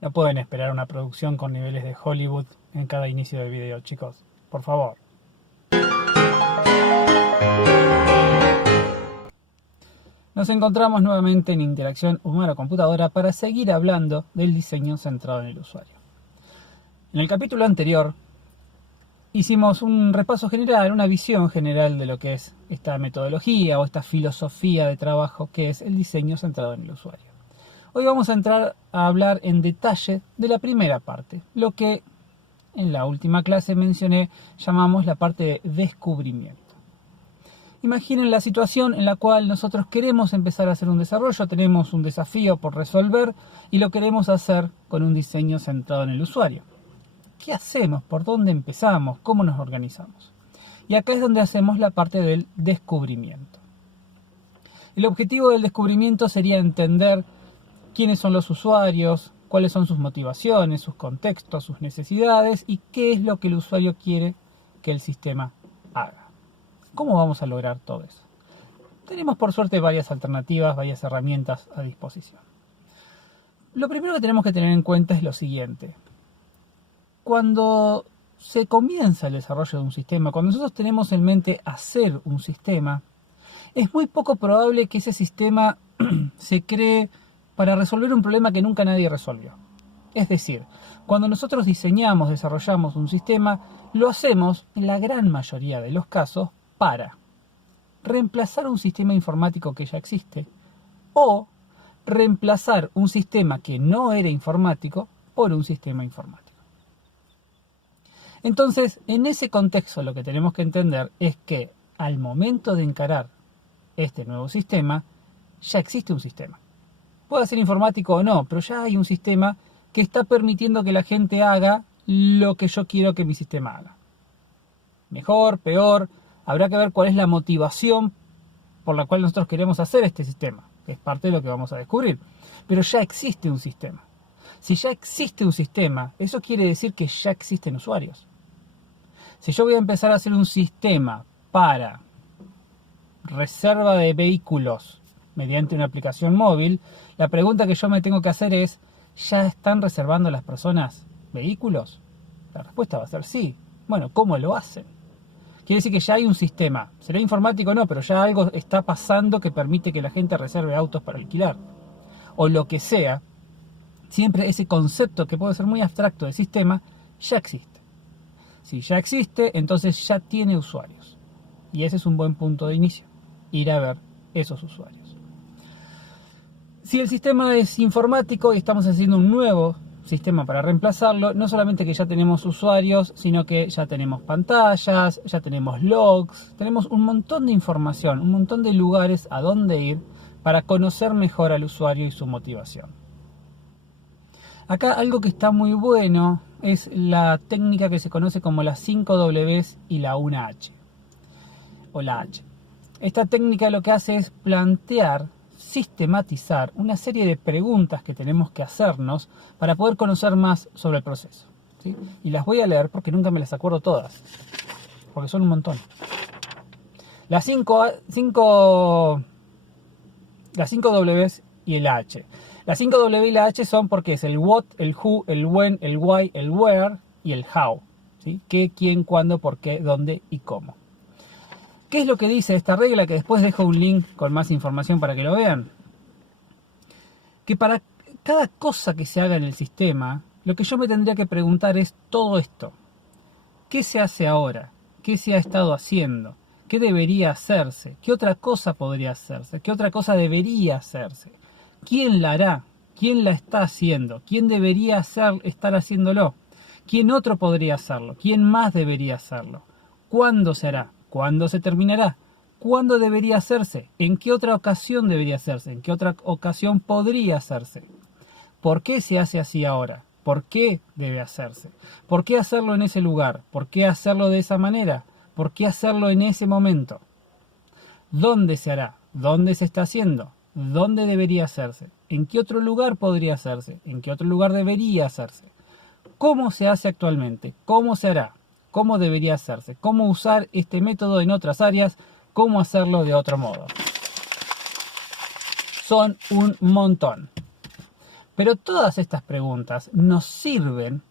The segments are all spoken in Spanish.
No pueden esperar una producción con niveles de Hollywood en cada inicio de video, chicos. Por favor. Nos encontramos nuevamente en interacción humano-computadora para seguir hablando del diseño centrado en el usuario. En el capítulo anterior hicimos un repaso general, una visión general de lo que es esta metodología o esta filosofía de trabajo que es el diseño centrado en el usuario. Hoy vamos a entrar a hablar en detalle de la primera parte, lo que en la última clase mencioné, llamamos la parte de descubrimiento. Imaginen la situación en la cual nosotros queremos empezar a hacer un desarrollo, tenemos un desafío por resolver y lo queremos hacer con un diseño centrado en el usuario. ¿Qué hacemos? ¿Por dónde empezamos? ¿Cómo nos organizamos? Y acá es donde hacemos la parte del descubrimiento. El objetivo del descubrimiento sería entender quiénes son los usuarios, cuáles son sus motivaciones, sus contextos, sus necesidades y qué es lo que el usuario quiere que el sistema haga. ¿Cómo vamos a lograr todo eso? Tenemos por suerte varias alternativas, varias herramientas a disposición. Lo primero que tenemos que tener en cuenta es lo siguiente. Cuando se comienza el desarrollo de un sistema, cuando nosotros tenemos en mente hacer un sistema, es muy poco probable que ese sistema se cree para resolver un problema que nunca nadie resolvió. Es decir, cuando nosotros diseñamos, desarrollamos un sistema, lo hacemos, en la gran mayoría de los casos, para reemplazar un sistema informático que ya existe o reemplazar un sistema que no era informático por un sistema informático. Entonces, en ese contexto lo que tenemos que entender es que al momento de encarar este nuevo sistema, ya existe un sistema. Puede ser informático o no, pero ya hay un sistema que está permitiendo que la gente haga lo que yo quiero que mi sistema haga. Mejor, peor, habrá que ver cuál es la motivación por la cual nosotros queremos hacer este sistema, que es parte de lo que vamos a descubrir. Pero ya existe un sistema. Si ya existe un sistema, eso quiere decir que ya existen usuarios. Si yo voy a empezar a hacer un sistema para reserva de vehículos mediante una aplicación móvil, la pregunta que yo me tengo que hacer es, ¿ya están reservando las personas vehículos? La respuesta va a ser sí. Bueno, ¿cómo lo hacen? Quiere decir que ya hay un sistema. Será informático o no, pero ya algo está pasando que permite que la gente reserve autos para alquilar. O lo que sea. Siempre ese concepto que puede ser muy abstracto de sistema, ya existe. Si ya existe, entonces ya tiene usuarios. Y ese es un buen punto de inicio. Ir a ver esos usuarios. Si el sistema es informático y estamos haciendo un nuevo sistema para reemplazarlo, no solamente que ya tenemos usuarios, sino que ya tenemos pantallas, ya tenemos logs, tenemos un montón de información, un montón de lugares a donde ir para conocer mejor al usuario y su motivación. Acá algo que está muy bueno es la técnica que se conoce como las 5 Ws y la 1H, o la H. Esta técnica lo que hace es plantear, sistematizar una serie de preguntas que tenemos que hacernos para poder conocer más sobre el proceso, ¿sí? Y las voy a leer porque nunca me las acuerdo todas, porque son un montón. Las 5 Ws y el H. Las 5 W y la H son porque es el what, el who, el when, el why, el where y el how, ¿sí? ¿Qué, quién, cuándo, por qué, dónde y cómo? ¿Qué es lo que dice esta regla? Que después dejo un link con más información para que lo vean. Que para cada cosa que se haga en el sistema, lo que yo me tendría que preguntar es todo esto. ¿Qué se hace ahora? ¿Qué se ha estado haciendo? ¿Qué debería hacerse? ¿Qué otra cosa podría hacerse? ¿Qué otra cosa debería hacerse? ¿Quién la hará? ¿Quién la está haciendo? ¿Quién debería estar haciéndolo? ¿Quién otro podría hacerlo? ¿Quién más debería hacerlo? ¿Cuándo se hará? ¿Cuándo se terminará? ¿Cuándo debería hacerse? ¿En qué otra ocasión debería hacerse? ¿En qué otra ocasión podría hacerse? ¿Por qué se hace así ahora? ¿Por qué debe hacerse? ¿Por qué hacerlo en ese lugar? ¿Por qué hacerlo de esa manera? ¿Por qué hacerlo en ese momento? ¿Dónde se hará? ¿Dónde se está haciendo? ¿Dónde debería hacerse? ¿En qué otro lugar podría hacerse? ¿En qué otro lugar debería hacerse? ¿Cómo se hace actualmente? ¿Cómo se hará? ¿Cómo debería hacerse? ¿Cómo usar este método en otras áreas? ¿Cómo hacerlo de otro modo? Son un montón. Pero todas estas preguntas nos sirven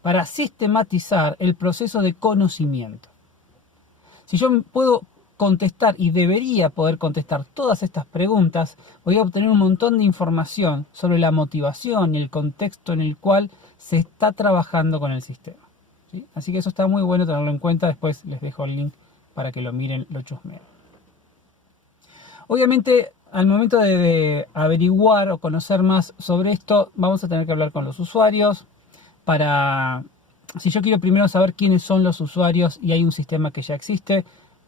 para sistematizar el proceso de conocimiento. Si yo puedo contestar y debería poder contestar todas estas preguntas, voy a obtener un montón de información sobre la motivación y el contexto en el cual se está trabajando con el sistema. ¿Sí? Así que eso está muy bueno tenerlo en cuenta. Después les dejo el link para que lo miren, lo chusmeen. Obviamente, al momento de averiguar o conocer más sobre esto, vamos a tener que hablar con los usuarios. Si yo quiero primero saber quiénes son los usuarios y hay un sistema que ya existe,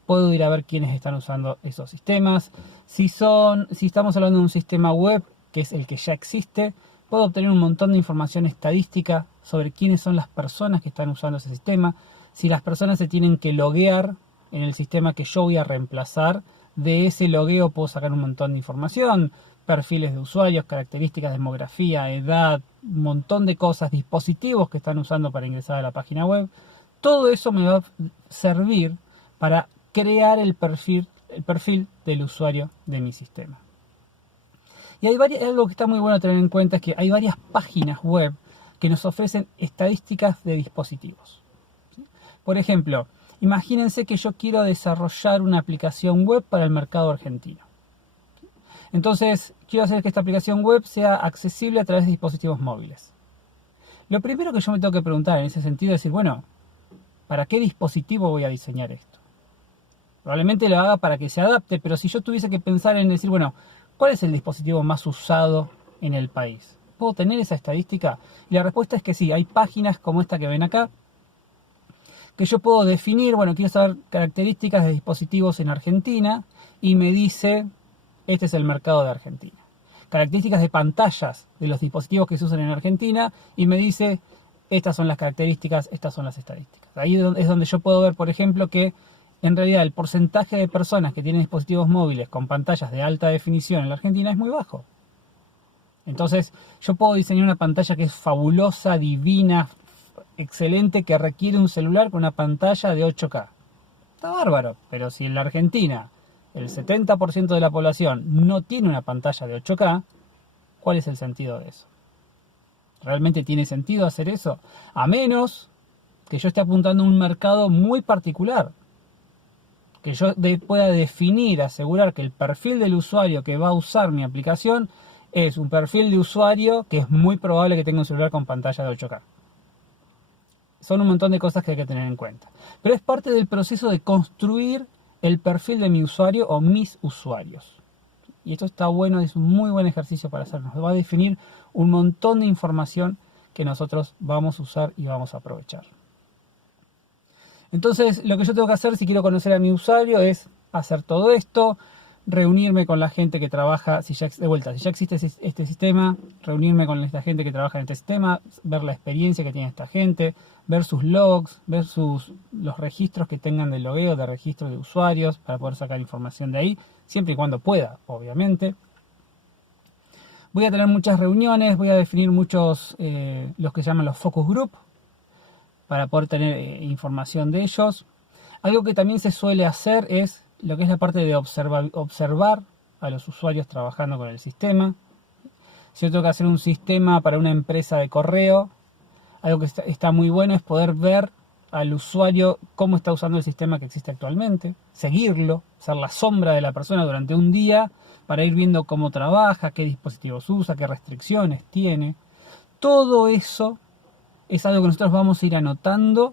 puedo ir a ver quiénes están usando esos sistemas. Si estamos hablando de un sistema web, que es el que ya existe, puedo obtener un montón de información estadística sobre quiénes son las personas que están usando ese sistema. Si las personas se tienen que loguear en el sistema que yo voy a reemplazar, de ese logueo puedo sacar un montón de información, perfiles de usuarios, características, demografía, edad, un montón de cosas, dispositivos que están usando para ingresar a la página web. Todo eso me va a servir para crear el perfil del usuario de mi sistema. Y algo que está muy bueno tener en cuenta es que hay varias páginas web que nos ofrecen estadísticas de dispositivos. Por ejemplo, imagínense que yo quiero desarrollar una aplicación web para el mercado argentino. Entonces, quiero hacer que esta aplicación web sea accesible a través de dispositivos móviles. Lo primero que yo me tengo que preguntar en ese sentido es decir, bueno, ¿para qué dispositivo voy a diseñar esto? Probablemente lo haga para que se adapte, pero si yo tuviese que pensar en decir, bueno, ¿cuál es el dispositivo más usado en el país? ¿Puedo tener esa estadística? Y la respuesta es que sí, hay páginas como esta que ven acá, que yo puedo definir, bueno, quiero saber características de dispositivos en Argentina, y me dice, este es el mercado de Argentina. Características de pantallas de los dispositivos que se usan en Argentina, y me dice, estas son las características, estas son las estadísticas. Ahí es donde yo puedo ver, por ejemplo, que en realidad el porcentaje de personas que tienen dispositivos móviles con pantallas de alta definición en la Argentina es muy bajo. Entonces yo puedo diseñar una pantalla que es fabulosa, divina, excelente, que requiere un celular con una pantalla de 8K. Está bárbaro, pero si en la Argentina el 70% de la población no tiene una pantalla de 8K, ¿cuál es el sentido de eso? ¿Realmente tiene sentido hacer eso? A menos que yo esté apuntando a un mercado muy particular. Que yo pueda definir, asegurar que el perfil del usuario que va a usar mi aplicación es un perfil de usuario que es muy probable que tenga un celular con pantalla de 8K. Son un montón de cosas que hay que tener en cuenta. Pero es parte del proceso de construir el perfil de mi usuario o mis usuarios. Y esto está bueno, es un muy buen ejercicio para hacernos. Va a definir un montón de información que nosotros vamos a usar y vamos a aprovechar. Entonces, lo que yo tengo que hacer si quiero conocer a mi usuario es hacer todo esto, reunirme con la gente que trabaja, si ya existe este sistema, reunirme con esta gente que trabaja en este sistema, ver la experiencia que tiene esta gente, ver sus logs, ver los registros que tengan de logueo, de registro de usuarios, para poder sacar información de ahí, siempre y cuando pueda, obviamente. Voy a tener muchas reuniones, voy a definir muchos, los que se llaman los focus group, para poder tener información de ellos. Algo que también se suele hacer es lo que es la parte de observar a los usuarios trabajando con el sistema. Si yo tengo que hacer un sistema para una empresa de correo, algo que está muy bueno es poder ver al usuario cómo está usando el sistema que existe actualmente, seguirlo, ser la sombra de la persona durante un día para ir viendo cómo trabaja, qué dispositivos usa, qué restricciones tiene. Todo eso es algo que nosotros vamos a ir anotando.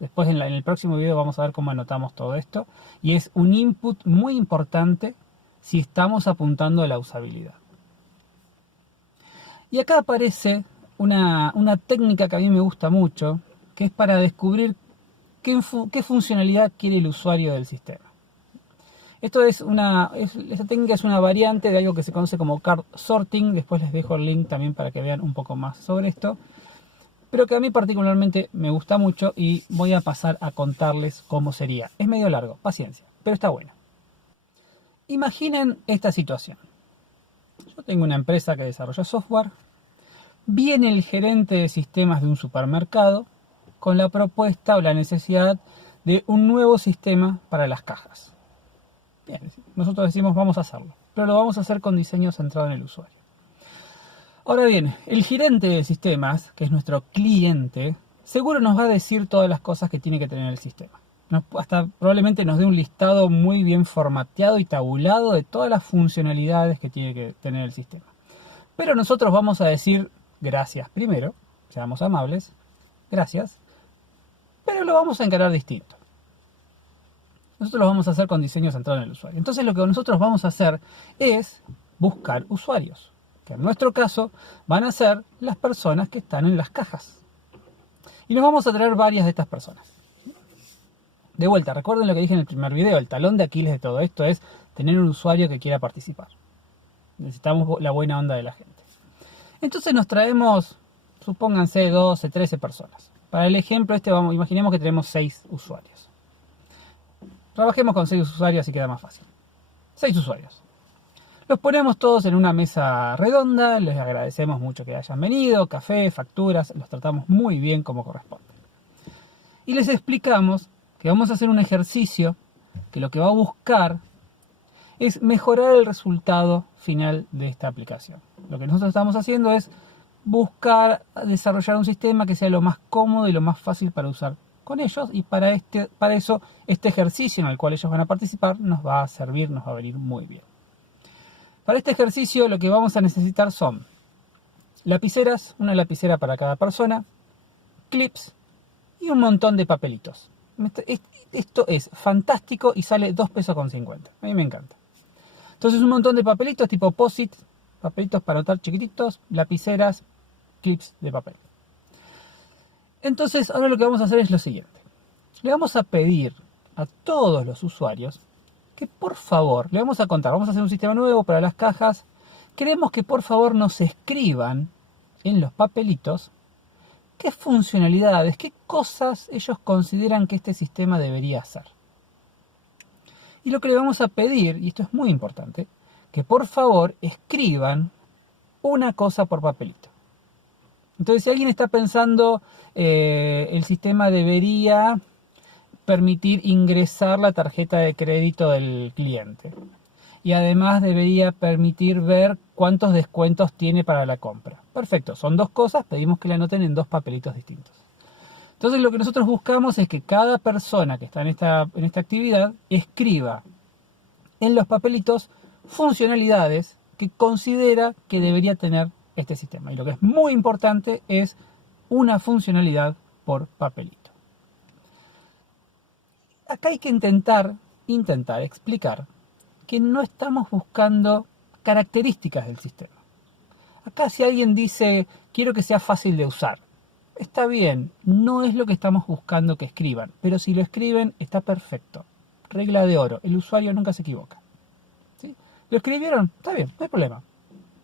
Después en el próximo video vamos a ver cómo anotamos todo esto. Y es un input muy importante si estamos apuntando a la usabilidad. Y acá aparece una técnica que a mí me gusta mucho, que es para descubrir qué funcionalidad quiere el usuario del sistema. Esta técnica es una variante de algo que se conoce como card sorting. Después les dejo el link también para que vean un poco más sobre esto. Pero que a mí particularmente me gusta mucho y voy a pasar a contarles cómo sería. Es medio largo, paciencia, pero está bueno. Imaginen esta situación. Yo tengo una empresa que desarrolla software. Viene el gerente de sistemas de un supermercado con la propuesta o la necesidad de un nuevo sistema para las cajas. Bien, nosotros decimos vamos a hacerlo, pero lo vamos a hacer con diseño centrado en el usuario. Ahora bien, el gerente de sistemas, que es nuestro cliente, seguro nos va a decir todas las cosas que tiene que tener el sistema. Hasta probablemente nos dé un listado muy bien formateado y tabulado de todas las funcionalidades que tiene que tener el sistema. Pero nosotros vamos a decir gracias primero, seamos amables, gracias, pero lo vamos a encarar distinto. Nosotros lo vamos a hacer con diseño centrado en el usuario. Entonces lo que nosotros vamos a hacer es buscar usuarios, que en nuestro caso van a ser las personas que están en las cajas. Y nos vamos a traer varias de estas personas. De vuelta, recuerden lo que dije en el primer video, el talón de Aquiles de todo esto es tener un usuario que quiera participar. Necesitamos la buena onda de la gente. Entonces nos traemos, supónganse 12, 13 personas. Para el ejemplo imaginemos que tenemos 6 usuarios. Trabajemos con 6 usuarios así queda más fácil. 6 usuarios. Los ponemos todos en una mesa redonda, les agradecemos mucho que hayan venido, café, facturas, los tratamos muy bien como corresponde. Y les explicamos que vamos a hacer un ejercicio que lo que va a buscar es mejorar el resultado final de esta aplicación. Lo que nosotros estamos haciendo es buscar desarrollar un sistema que sea lo más cómodo y lo más fácil para usar con ellos, y para eso este ejercicio en el cual ellos van a participar nos va a servir, nos va a venir muy bien. Para este ejercicio lo que vamos a necesitar son lapiceras, una lapicera para cada persona, clips y un montón de papelitos. Esto es fantástico y sale 2,50 pesos. A mí me encanta. Entonces un montón de papelitos tipo post-it, papelitos para anotar chiquititos, lapiceras, clips de papel. Entonces ahora lo que vamos a hacer es lo siguiente. Le vamos a pedir a todos los usuarios que por favor, le vamos a contar, vamos a hacer un sistema nuevo para las cajas. Queremos que por favor nos escriban en los papelitos qué funcionalidades, qué cosas ellos consideran que este sistema debería hacer. Y lo que le vamos a pedir, y esto es muy importante, que por favor escriban una cosa por papelito. Entonces, si alguien está pensando, el sistema debería permitir ingresar la tarjeta de crédito del cliente. Y además debería permitir ver cuántos descuentos tiene para la compra. Perfecto, son 2 cosas, pedimos que la anoten en 2 papelitos distintos. Entonces lo que nosotros buscamos es que cada persona que está en esta actividad escriba en los papelitos funcionalidades que considera que debería tener este sistema. Y lo que es muy importante es una funcionalidad por papelito. Acá hay que intentar explicar que no estamos buscando características del sistema. Acá si alguien dice, quiero que sea fácil de usar, está bien, no es lo que estamos buscando que escriban, pero si lo escriben está perfecto. Regla de oro, el usuario nunca se equivoca. ¿Sí? ¿Lo escribieron? Está bien, no hay problema.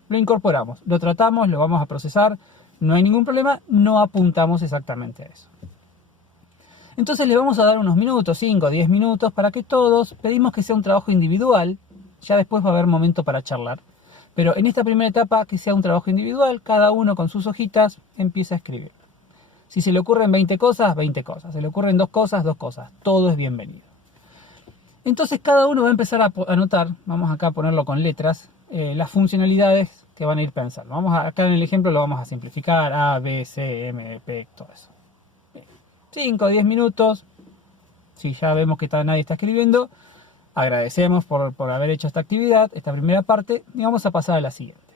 Lo incorporamos, lo tratamos, lo vamos a procesar, no hay ningún problema, no apuntamos exactamente a eso. Entonces le vamos a dar unos minutos, 5 o 10 minutos, para que todos, pedimos que sea un trabajo individual, ya después va a haber momento para charlar, pero en esta primera etapa que sea un trabajo individual, cada uno con sus hojitas empieza a escribir. Si se le ocurren 20 cosas, 20 cosas, se le ocurren 2 cosas, 2 cosas, todo es bienvenido. Entonces cada uno va a empezar a anotar, vamos acá a ponerlo con letras, las funcionalidades que van a ir pensando. Acá en el ejemplo lo vamos a simplificar, A, B, C, M, P, todo eso. 5 o 10 minutos, si ya vemos que nadie está escribiendo, agradecemos por haber hecho esta actividad, esta primera parte, y vamos a pasar a la siguiente.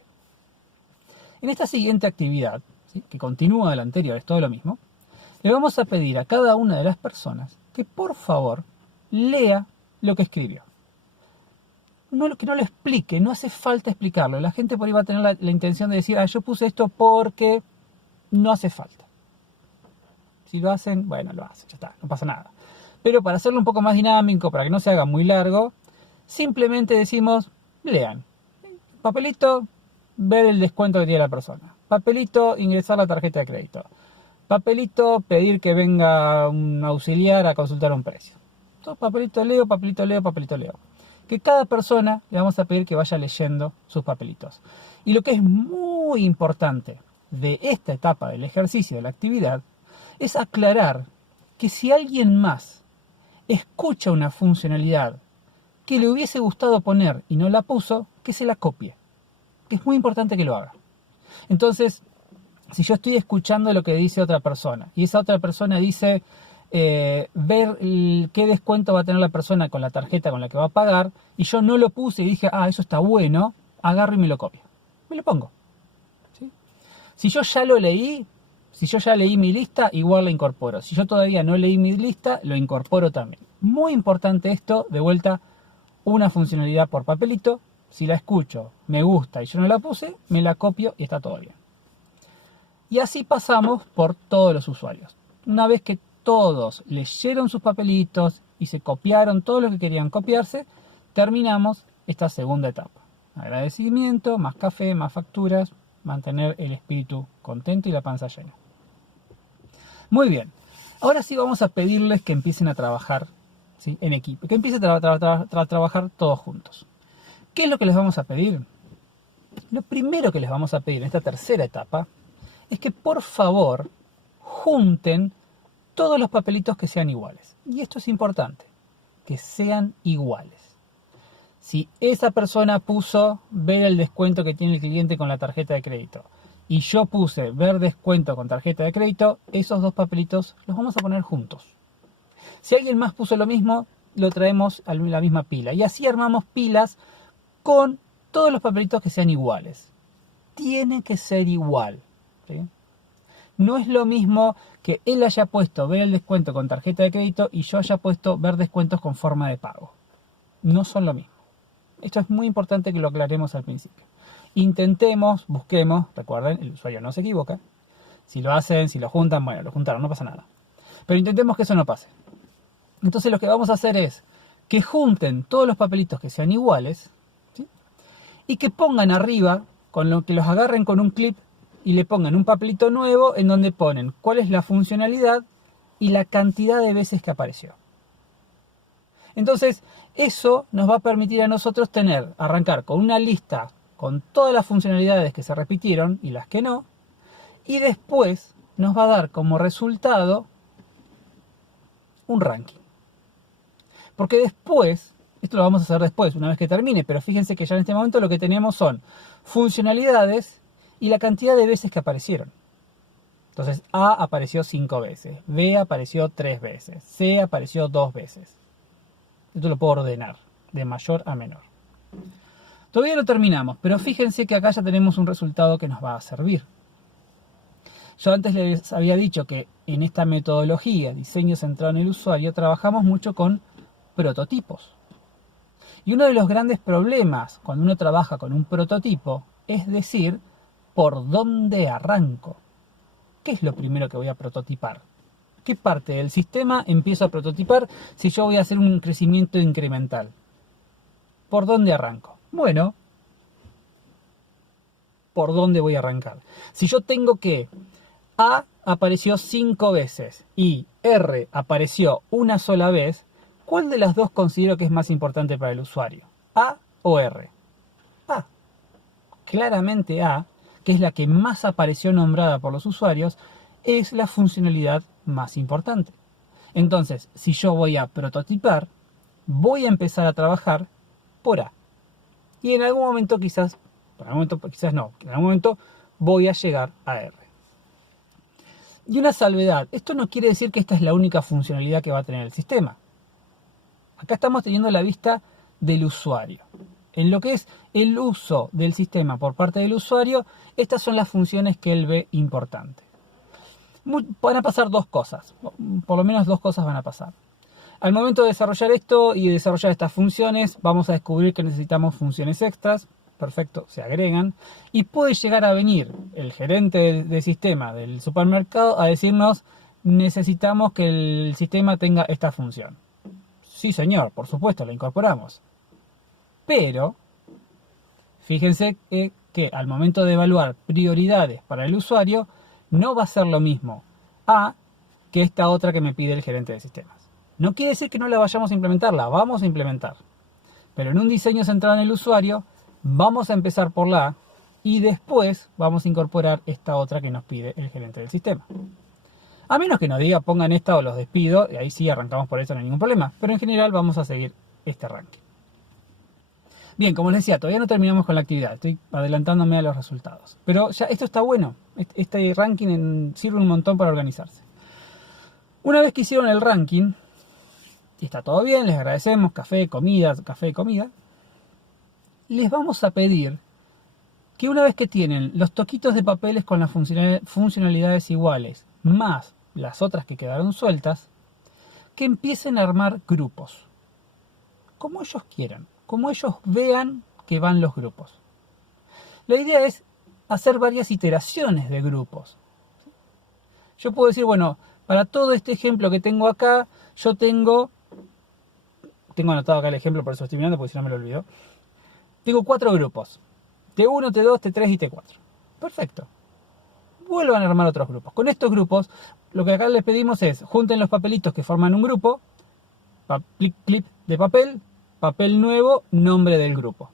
En esta siguiente actividad, ¿sí?, que continúa de la anterior, es todo lo mismo, le vamos a pedir a cada una de las personas que por favor lea lo que escribió. Que no lo explique, no hace falta explicarlo. La gente por ahí va a tener la intención de decir, yo puse esto porque no hace falta. Si lo hacen, bueno, lo hacen, ya está, no pasa nada. Pero para hacerlo un poco más dinámico, para que no se haga muy largo, simplemente decimos, lean. Papelito, ver el descuento que tiene la persona. Papelito, ingresar la tarjeta de crédito. Papelito, pedir que venga un auxiliar a consultar un precio. Entonces, papelito leo, papelito leo, papelito leo. Que cada persona le vamos a pedir que vaya leyendo sus papelitos. Y lo que es muy importante de esta etapa del ejercicio, de la actividad, es aclarar que si alguien más escucha una funcionalidad que le hubiese gustado poner y no la puso, que se la copie. Que es muy importante que lo haga. Entonces, si yo estoy escuchando lo que dice otra persona y esa otra persona dice ver qué descuento va a tener la persona con la tarjeta con la que va a pagar y yo no lo puse y dije, eso está bueno, agarro y me lo copio. Me lo pongo. ¿Sí? Si yo ya lo leí, si yo ya leí mi lista, igual la incorporo. Si yo todavía no leí mi lista, lo incorporo también. Muy importante esto, de vuelta, una funcionalidad por papelito. Si la escucho, me gusta y yo no la puse, me la copio y está todo bien. Y así pasamos por todos los usuarios. Una vez que todos leyeron sus papelitos y se copiaron todo lo que querían copiarse, terminamos esta segunda etapa. Agradecimiento, más café, más facturas, mantener el espíritu contento y la panza llena. Muy bien, ahora sí vamos a pedirles que empiecen a trabajar, ¿sí?, en equipo, que empiecen a trabajar todos juntos. ¿Qué es lo que les vamos a pedir? Lo primero que les vamos a pedir en esta tercera etapa es que por favor junten todos los papelitos que sean iguales. Y esto es importante, que sean iguales. Si esa persona puso ver el descuento que tiene el cliente con la tarjeta de crédito y yo puse ver descuento con tarjeta de crédito, esos dos papelitos los vamos a poner juntos. Si alguien más puso lo mismo, lo traemos a la misma pila. Y así armamos pilas con todos los papelitos que sean iguales. Tiene que ser igual, ¿sí? No es lo mismo que él haya puesto ver el descuento con tarjeta de crédito y yo haya puesto ver descuentos con forma de pago. No son lo mismo. Esto es muy importante que lo aclaremos al principio. Intentemos, busquemos, recuerden, el usuario no se equivoca. Si lo hacen, si lo juntan, bueno, lo juntaron, no pasa nada. Pero intentemos que eso no pase. Entonces lo que vamos a hacer es que junten todos los papelitos que sean iguales, ¿sí?, y que pongan arriba, con lo que los agarren con un clip y le pongan un papelito nuevo en donde ponen cuál es la funcionalidad y la cantidad de veces que apareció. Entonces, eso nos va a permitir a nosotros arrancar con una lista con todas las funcionalidades que se repitieron y las que no, y después nos va a dar como resultado un ranking. Porque después, esto lo vamos a hacer después, una vez que termine, pero fíjense que ya en este momento lo que tenemos son funcionalidades y la cantidad de veces que aparecieron. Entonces, A apareció 5 veces, B apareció 3 veces, C apareció 2 veces. Esto lo puedo ordenar de mayor a menor. Todavía no terminamos, pero fíjense que acá ya tenemos un resultado que nos va a servir. Yo antes les había dicho que en esta metodología, diseño centrado en el usuario, trabajamos mucho con prototipos. Y uno de los grandes problemas cuando uno trabaja con un prototipo es decir, ¿por dónde arranco? ¿Qué es lo primero que voy a prototipar? ¿Qué parte del sistema empiezo a prototipar si yo voy a hacer un crecimiento incremental? ¿Por dónde arranco? Bueno, ¿por dónde voy a arrancar? Si yo tengo que A apareció 5 veces y R apareció una sola vez, ¿cuál de las dos considero que es más importante para el usuario? ¿A o R? A. Claramente A, que es la que más apareció nombrada por los usuarios, es la funcionalidad más importante. Entonces, si yo voy a prototipar, voy a empezar a trabajar por A. Y en algún momento quizás no, en algún momento voy a llegar a R. Y una salvedad, esto no quiere decir que esta es la única funcionalidad que va a tener el sistema. Acá estamos teniendo la vista del usuario. En lo que es el uso del sistema por parte del usuario, estas son las funciones que él ve importantes. Van a pasar dos cosas, por lo menos dos cosas van a pasar. Al momento de desarrollar esto y desarrollar estas funciones, vamos a descubrir que necesitamos funciones extras. Perfecto, se agregan. Y puede llegar a venir el gerente de sistema del supermercado a decirnos, necesitamos que el sistema tenga esta función. Sí, señor, por supuesto, la incorporamos. Pero, fíjense que al momento de evaluar prioridades para el usuario, no va a ser lo mismo A que esta otra que me pide el gerente de sistemas. No quiere decir que no la vayamos a implementar, la vamos a implementar. Pero en un diseño centrado en el usuario, vamos a empezar por la A y después vamos a incorporar esta otra que nos pide el gerente del sistema. A menos que nos diga pongan esta o los despido, y ahí sí arrancamos por eso, no hay ningún problema. Pero en general vamos a seguir este ranking. Bien, como les decía, todavía no terminamos con la actividad, estoy adelantándome a los resultados. Pero ya esto está bueno, este ranking sirve un montón para organizarse. Una vez que hicieron el ranking, y está todo bien, les agradecemos, café, comida, les vamos a pedir que una vez que tienen los toquitos de papeles con las funcionalidades iguales, más las otras que quedaron sueltas, que empiecen a armar grupos, como ellos quieran, como ellos vean que van los grupos. La idea es hacer varias iteraciones de grupos. Yo puedo decir, bueno, para todo este ejemplo que tengo acá, yo tengo anotado acá el ejemplo, por eso estoy mirando, porque si no me lo olvido. Tengo 4 grupos, T1, T2, T3 y T4. Perfecto. Vuelvan a armar otros grupos. Con estos grupos, lo que acá les pedimos es, junten los papelitos que forman un grupo, clip de papel, papel nuevo, nombre del grupo.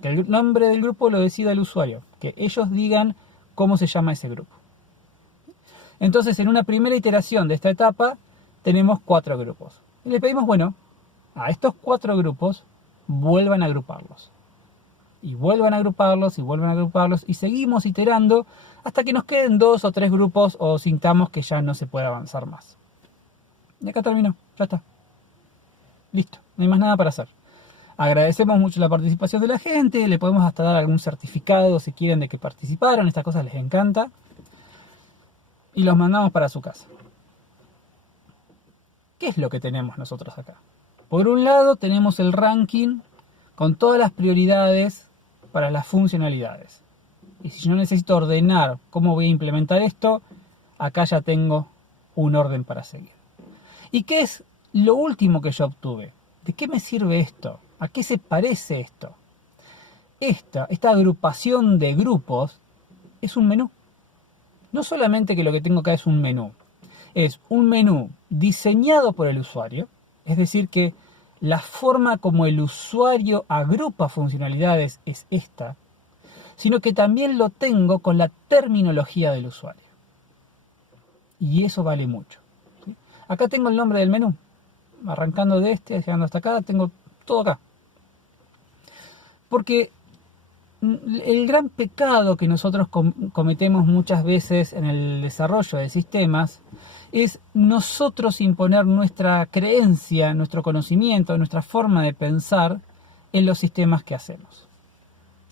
Que el nombre del grupo lo decida el usuario, que ellos digan cómo se llama ese grupo. Entonces, en una primera iteración de esta etapa, tenemos 4 grupos. Y le pedimos, bueno, a estos 4 grupos, vuelvan a agruparlos. Y vuelvan a agruparlos, y vuelvan a agruparlos, y seguimos iterando hasta que nos queden 2 o 3 grupos o sintamos que ya no se puede avanzar más. Y acá terminó, ya está. Listo, no hay más nada para hacer. Agradecemos mucho la participación de la gente, le podemos hasta dar algún certificado si quieren de que participaron, estas cosas les encanta. Y los mandamos para su casa. ¿Qué es lo que tenemos nosotros acá? Por un lado tenemos el ranking con todas las prioridades para las funcionalidades. Y si yo necesito ordenar cómo voy a implementar esto, acá ya tengo un orden para seguir. ¿Y qué es lo último que yo obtuve? ¿De qué me sirve esto? ¿A qué se parece esto? Esta agrupación de grupos es un menú. No solamente que lo que tengo acá es un menú diseñado por el usuario, es decir que la forma como el usuario agrupa funcionalidades es esta, sino que también lo tengo con la terminología del usuario. Y eso vale mucho. ¿Sí? Acá tengo el nombre del menú. Arrancando de llegando hasta acá, tengo todo acá. Porque el gran pecado que nosotros cometemos muchas veces en el desarrollo de sistemas es nosotros imponer nuestra creencia, nuestro conocimiento, nuestra forma de pensar en los sistemas que hacemos.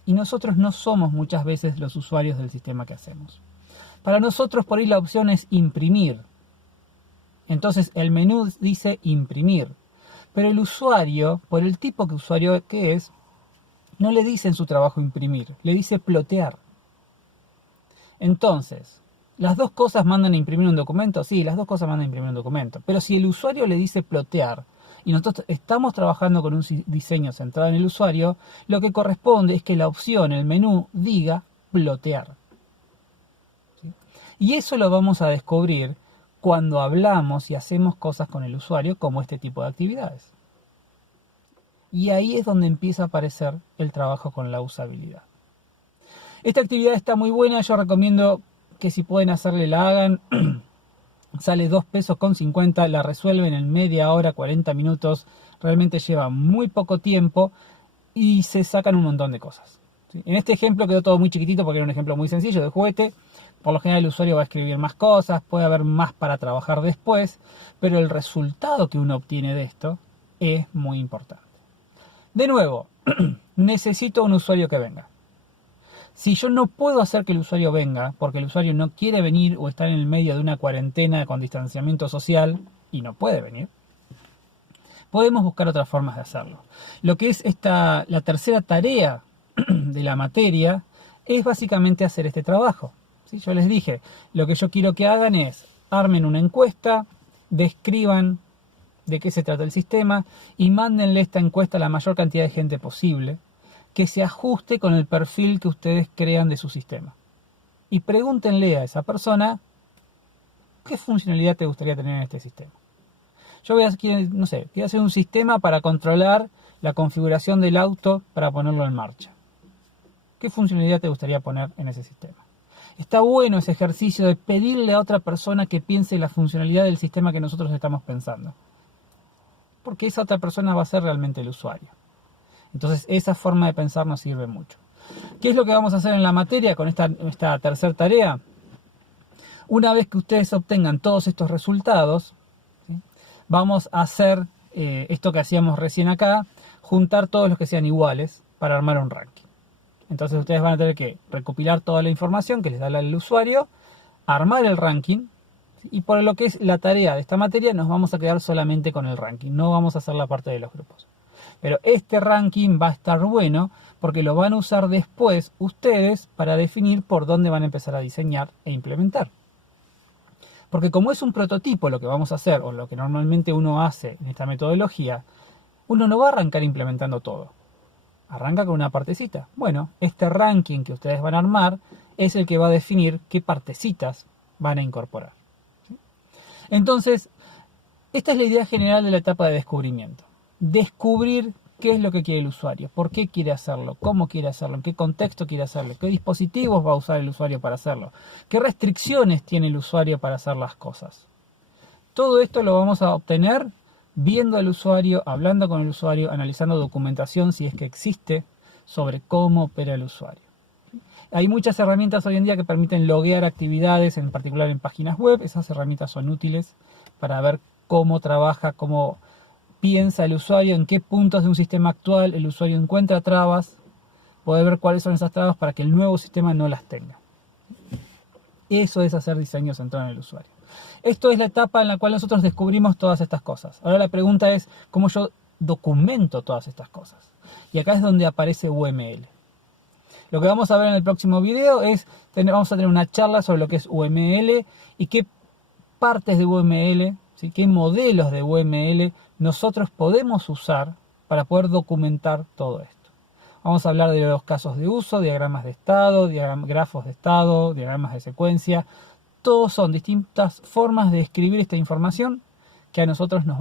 Y nosotros no somos muchas veces los usuarios del sistema que hacemos. Para nosotros por ahí la opción es imprimir. Entonces el menú dice imprimir. Pero el usuario, por el tipo de usuario que es, no le dice en su trabajo imprimir, le dice plotear. Entonces, ¿las dos cosas mandan a imprimir un documento? Sí, las dos cosas mandan a imprimir un documento. Pero si el usuario le dice plotear, y nosotros estamos trabajando con un diseño centrado en el usuario, lo que corresponde es que la opción, el menú, diga plotear. ¿Sí? Y eso lo vamos a descubrir cuando hablamos y hacemos cosas con el usuario, como este tipo de actividades. Y ahí es donde empieza a aparecer el trabajo con la usabilidad. Esta actividad está muy buena, yo recomiendo que si pueden hacerle la hagan. Sale 2,50 pesos, la resuelven en media hora, 40 minutos, realmente lleva muy poco tiempo y se sacan un montón de cosas. ¿Sí? En este ejemplo quedó todo muy chiquitito porque era un ejemplo muy sencillo de juguete. Por lo general el usuario va a escribir más cosas, puede haber más para trabajar después, pero el resultado que uno obtiene de esto es muy importante. De nuevo, necesito un usuario que venga. Si yo no puedo hacer que el usuario venga, porque el usuario no quiere venir o está en el medio de una cuarentena con distanciamiento social y no puede venir, podemos buscar otras formas de hacerlo. Lo que es la tercera tarea de la materia es básicamente hacer este trabajo. ¿Sí? Yo les dije, lo que yo quiero que hagan es armen una encuesta, describan de qué se trata el sistema y mándenle esta encuesta a la mayor cantidad de gente posible que se ajuste con el perfil que ustedes crean de su sistema. Y pregúntenle a esa persona qué funcionalidad te gustaría tener en este sistema. Yo voy a hacer un sistema para controlar la configuración del auto para ponerlo en marcha. ¿Qué funcionalidad te gustaría poner en ese sistema? Está bueno ese ejercicio de pedirle a otra persona que piense la funcionalidad del sistema que nosotros estamos pensando. Porque esa otra persona va a ser realmente el usuario. Entonces esa forma de pensar nos sirve mucho. ¿Qué es lo que vamos a hacer en la materia con esta tercera tarea? Una vez que ustedes obtengan todos estos resultados, ¿sí?, vamos a hacer esto que hacíamos recién acá, juntar todos los que sean iguales para armar un ranking. Entonces ustedes van a tener que recopilar toda la información que les da el usuario, armar el ranking, y por lo que es la tarea de esta materia nos vamos a quedar solamente con el ranking, no vamos a hacer la parte de los grupos. Pero este ranking va a estar bueno porque lo van a usar después ustedes para definir por dónde van a empezar a diseñar e implementar. Porque como es un prototipo lo que vamos a hacer, o lo que normalmente uno hace en esta metodología, uno no va a arrancar implementando todo. Arranca con una partecita. Bueno, este ranking que ustedes van a armar es el que va a definir qué partecitas van a incorporar. ¿Sí? Entonces, esta es la idea general de la etapa de descubrimiento. Descubrir qué es lo que quiere el usuario, por qué quiere hacerlo, cómo quiere hacerlo, en qué contexto quiere hacerlo, qué dispositivos va a usar el usuario para hacerlo, qué restricciones tiene el usuario para hacer las cosas. Todo esto lo vamos a obtener viendo al usuario, hablando con el usuario, analizando documentación si es que existe sobre cómo opera el usuario. Hay muchas herramientas hoy en día que permiten loguear actividades, en particular en páginas web. Esas herramientas son útiles para ver cómo trabaja, cómo piensa el usuario, en qué puntos de un sistema actual el usuario encuentra trabas, poder ver cuáles son esas trabas para que el nuevo sistema no las tenga. Eso es hacer diseño centrado en el usuario. Esto es la etapa en la cual nosotros descubrimos todas estas cosas. Ahora la pregunta es cómo yo documento todas estas cosas. Y acá es donde aparece UML. Lo que vamos a ver en el próximo video es, vamos a tener una charla sobre lo que es UML y qué partes de UML, ¿sí?, qué modelos de UML nosotros podemos usar para poder documentar todo esto. Vamos a hablar de los casos de uso, diagramas de estado, grafos de estado, diagramas de secuencia. Todos son distintas formas de escribir esta información que a nosotros nos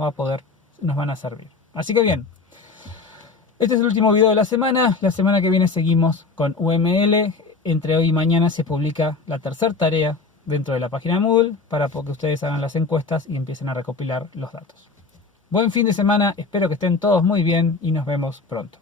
van a servir. Así que bien, este es el último video de la semana. La semana que viene seguimos con UML. Entre hoy y mañana se publica la tercera tarea dentro de la página Moodle para que ustedes hagan las encuestas y empiecen a recopilar los datos. Buen fin de semana, espero que estén todos muy bien y nos vemos pronto.